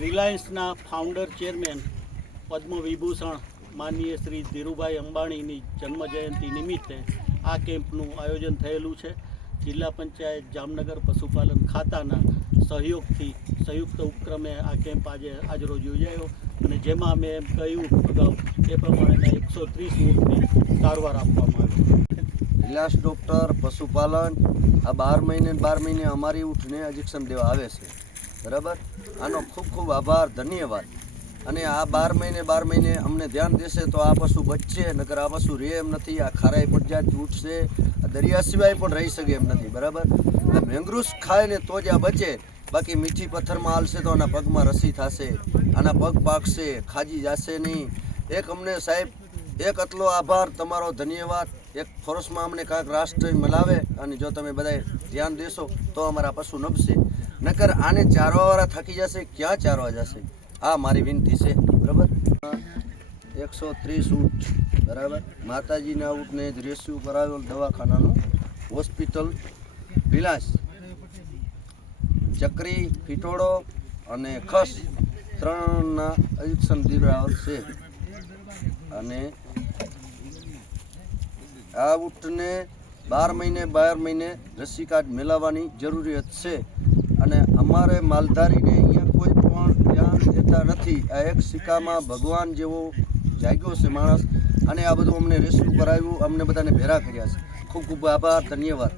રિલાયન્સના founder chairman Padma Vibhushan માનનીય શ્રી ધીરુભાઈ અંબાણીની જન્મજયંતિ નિમિત્તે આ કેમ્પનું આયોજન થયેલું છે. જિલ્લા પંચાયત જામનગર પશુપાલન ખાતાના સહયોગથી સંયુક્ત ઉપક્રમે આ કેમ્પ આજરોજ યોજાયો અને જેમાં અમે એમ કહ્યું અગાઉ એ પ્રમાણેના 130 ઊંટની સારવાર આપવામાં આવી. રિલાયન્સ ડૉક્ટર પશુપાલન આ 12 મહિને અમારી ઊંટને ઇન્જેક્શન દેવા આવે છે, બરાબર. આનો ખૂબ ખૂબ આભાર, ધન્યવાદ. અને આ 12 મહિને અમને ધ્યાન દેશે તો આ પશુ બચશે, નકર આ પશુ રહે એમ નથી. આ ખારાઈ પ્રજાતિ ઉઠશે, દરિયા સિવાય પણ રહી શકે એમ નથી, બરાબર. આ મેંગ્રુસ ખાય ને તો જ આ બચે, બાકી મીઠી પથ્થરમાં હાલશે તો આના પગમાં રસી થશે, આના પગ પાકશે, ખાજી જશે નહીં. એક અમને સાહેબ એક આટલો આભાર તમારો, ધન્યવાદ. એક ફોરેસ્ટમાં અમને કાંઈક રાષ્ટ્ર મલાવે અને જો તમે બધા ધ્યાન દેશો તો અમારા પશુ નભશે, નકર આને ચારવાવાળા થાકી જશે, ક્યાં ચારવા જશે. આ મારી વિનંતી છે, બરાબર. 130 ઊંટ, બરાબર. માતાજીના ઊંટને જ રેસ્ક્યુ કરાવેલ દવાખાનાનું હોસ્પિટલ રિલાયન્સ ચકરી, ફીટોડો અને ખસ 3ના ઇન્જેક્શન દીવડાવેલ છે. અને આ ઊંટને 12 મહિને રસી કાર્ડ મેળવવાની જરૂરિયાત છે. અને અમારે માલધારીને અહીંયા કોઈ પણ ધ્યાન દેતા નથી. આ એક સિક્કામાં ભગવાન જેવો જાગ્યો છે માણસ, અને આ બધું અમને રેસ્ક્યુ કરાવ્યું, અમને બધાને ભેરા કર્યા છે. ખૂબ ખૂબ આભાર, ધન્યવાદ.